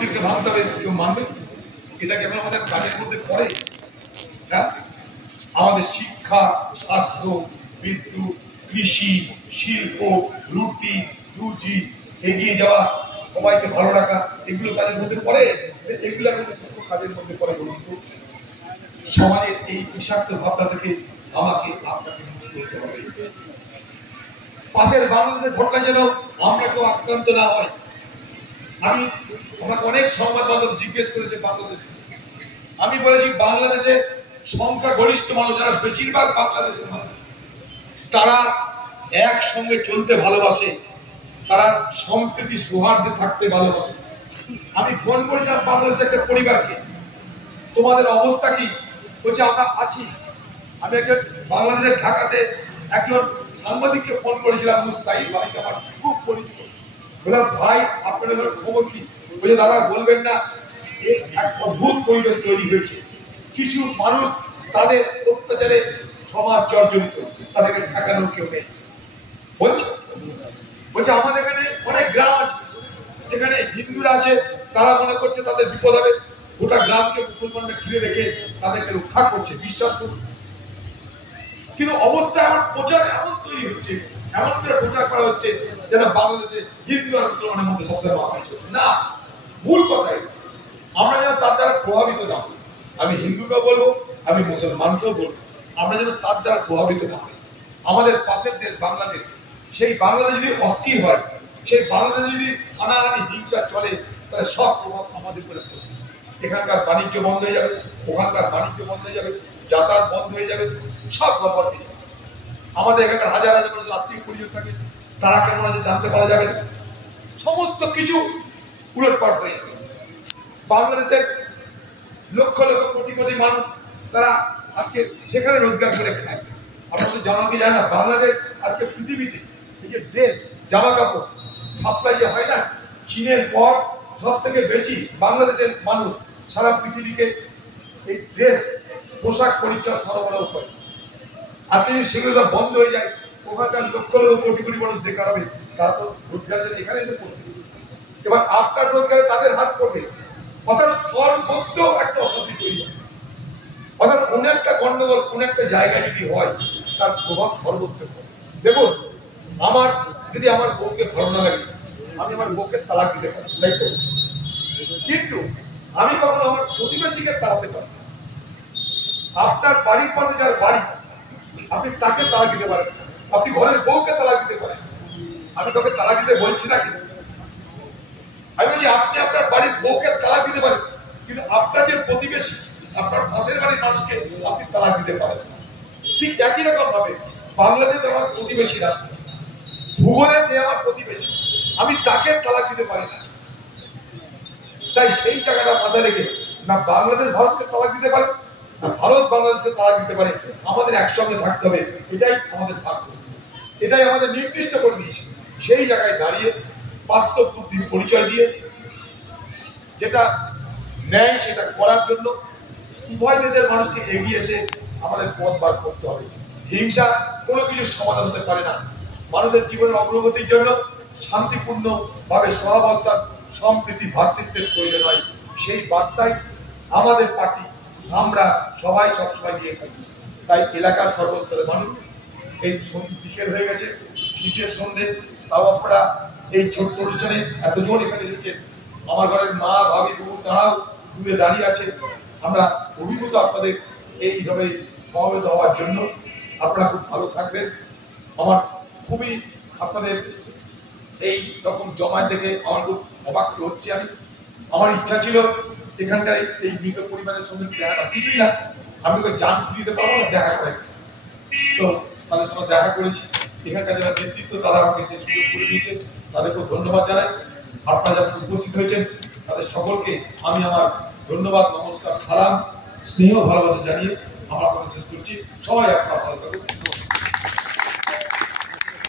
মন্দিরকে ভাঙতে হবে, কেউ মানবে? এটা কেবল আমাদের কাজের মধ্যে পড়ে? আমাদের শিক্ষা, স্বাস্থ্য, বিদ্যুৎ, কৃষি, শিল্প, রুটি রুজি, এগিয়ে যাওয়া, সবাইকে ভালো রাখা, এগুলো কাজের মধ্যে পড়ে? এগুলো কাজের মধ্যে পড়ে বলুন তো? সমাজের এই বিষাক্ত ভাবনা থেকে আমাকে আপনাকে মুক্ত করতে হবে। পাশের বাংলাদেশের ঘটনা যেন আমরা কেউ আক্রান্ত না হয়। আমাকে অনেক সংবাদ মাধ্যম জিজ্ঞেস করেছে বাংলাদেশে, আমি বলেছি বাংলাদেশে সংখ্যা গরিষ্ঠ মানুষ যারা বেশিরভাগ বাংলাদেশের মানুষ, তারা একসঙ্গে চলতে ভালোবাসে, তারা সম্প্রীতি সৌহার্দ্যে থাকতে ভালোবাসে। আমি ফোন করেছিলাম বাংলাদেশের একটা পরিবারকে, তোমাদের অবস্থা কি? বলছে আমরা আছি। আমি একজন বাংলাদেশের ঢাকাতে একজন সাংবাদিককে ফোন করেছিলাম, মুস্তাহিদ বাড়িতে আমার খুব পরিচিত। বললাম ভাই আপনাদের খবর কি? বলছে দাদা বলবেন না, এক অদ্ভুত পরিবেশ তৈরি হয়েছে। কিছু মানুষ তাদের অত্যাচারে সমাজ জর্জরিত, তাদেরকে ঠেকানোর কেউ নেই। বলছে আমাদের এখানে অনেক গ্রাম আছে যেখানে হিন্দুরা আছে, তারা মনে করছে তাদের বিপদ হবে, গোটা গ্রামকে মুসলমানরা ঘিরে রেখে তাদেরকে রক্ষা করছে, বিশ্বাস করুন। কিন্তু অবস্থা এমন প্রচার এমন তৈরি হচ্ছে, এমন করে প্রচার করা হচ্ছে যেন বাংলাদেশে হিন্দু আর মুসলমানের মধ্যে সবচেয়ে মারামারি চলছে। না, ভুল কথাই। আমরা যেন তার দ্বারা প্রভাবিত না হই। আমি হিন্দুকেও বলবো, আমি মুসলমানকেও বলবো, আমরা যেন তার দ্বারা প্রভাবিত না হই। আমাদের পাশের দেশ বাংলাদেশ, সেই বাংলাদেশ যদি অস্থির হয়, সেই বাংলাদেশে যদি হানাহানি হিংসা চলে, তাহলে সব প্রভাব আমাদের উপরে পড়বে। এখানকার বাণিজ্য বন্ধ হয়ে যাবে, ওখানকার বাণিজ্য বন্ধ হয়ে যাবে, যাতায়াত বন্ধ হয়ে যাবে, সব ব্যাপার হয়ে যাবে। আমাদের এখানকার হাজার হাজার মানুষের আত্মীয় পরিজন থাকে, তারা কেমন আছে জানতে পারা যাবে না, সমস্ত কিছু উলটপাট হয়ে যাবে। বাংলাদেশের লক্ষ লক্ষ কোটি কোটি মানুষ, তারা আজকে সেখানে রোজগার করে খায়। আপনারা তো জানা কি যায় না, বাংলাদেশ আজকে পৃথিবীতে এই যে ড্রেস, জামা কাপড় সাপ্লাই যে হয় না, চীনের পর সব থেকে বেশি বাংলাদেশের মানুষ সারা পৃথিবীকে এই ড্রেস, পোশাক পরিচ্ছদ সরবরাহ করে। আপনি যদি সেগুলো সব বন্ধ হয়ে যায়, ওখানকার লক্ষ লক্ষ কোটি কোটি মানুষ বেকার হবে, তারা তো রোজগার জন্য এখানে এসে পড়বে। এবার আপনার রোজগারে তাদের হাত পড়বে, অর্থাৎ সর্বত্র একটা অশান্তি তৈরি হবে। অর্থাৎ কোন একটা গন্ডগোল কোন একটা জায়গায় যদি হয়, তার প্রভাব সর্বত্র পড়ে। দেখুন, আমার যদি আমার বউকে ভালো না লাগে, আমি আমার বউকে তালাক দিতে পারি, তাই তো? কিন্তু আমি কখনো আমার প্রতিবেশীকে তাড়াতে পারি। আপনার বাড়ির পাশে যার বাড়ি, আপনি তাকে তালাক দিতে পারেন, আপনি ঘরের বউকে তালাক দিতে পারেন। আমি তোকে তালাক দিতে বলছি না, কিন্তু আমি বলছি আপনি আপনার বাড়ির বউকে তালাক দিতে পারেন, কিন্তু আপনার যে প্রতিবেশী, আপনার পাশের বাড়ির মানুষকে আপনি তালাক দিতে পারেন। ঠিক একই রকম ভাবে বাংলাদেশ আমার প্রতিবেশী রাষ্ট্র, ভূগোলে সে আমার প্রতিবেশী, আমি তাকে তালাক দিতে পারি না। তাই সেই জায়গাটা মাথায় রেখে না বাংলাদেশ ভারতকে তালাক দিতে পারে, না ভারত বাংলাদেশকে তালাক দিতে পারে, আমাদের একসঙ্গে থাকতে হবে। এটাই আমাদের ভাগ্য, এটাই আমাদের নির্দিষ্ট করে দিয়েছে। সেই জায়গায় দাঁড়িয়ে বাস্তব বুদ্ধির পরিচয় দিয়ে যেটা ন্যায় সেটা করার জন্য উভয় দেশের মানুষকে এগিয়ে এসে আমাদের পথ বার করতে হবে। হিংসা কোনো কিছু সমাধান হতে পারে না। মানুষের জীবনের অগ্রগতির জন্য শান্তিপূর্ণ ভাবে সহাবস্থান, সম্প্রীতি, ভ্রাতৃত্বের প্রয়োজন হয়। সেই বার্তায় আমাদের পার্টি, আমরা সবাই সবসময় দিয়ে থাকি। তাই এলাকার সর্বস্তরের মানুষ, এই বিকেল হয়ে গেছে, শীতের সন্ধ্যে, তাও আপনারা এই ছোট্ট অনুষ্ঠানে এতজন এখানে এসেছেন। আমার ঘরের মা, ভাবি, বউ তারাও দূরে দাঁড়িয়ে আছে। আমরা অভিভূত আপনাদের এইভাবে সমবেত হওয়ার জন্য। আপনারা খুব ভালো থাকবেন। আমার খুবই আপনাদের এই রকম জমায়েত দেখে আমার খুব অবাক হচ্ছে। আমার ইচ্ছা ছিল এখানকার এই মৃত পরিবারের সঙ্গে দেখা, কিছুই না, আমি ওকে জান দিতে পারবো না, দেখা করে। তো তাদের সঙ্গে দেখা করেছি। এখানকার যারা নেতৃত্ব, তারা আমাকে সেই সুযোগ করে দিয়েছে, তাদেরকেও ধন্যবাদ জানাই। আপনারা যারা উপস্থিত হয়েছেন তাদের সকলকে আমি আমার ধন্যবাদ, নমস্কার, সালাম, স্নেহ, ভালোবাসা জানিয়ে আমার কথা শেষ করছি। সবাই আপনারা ভালো থাকুন।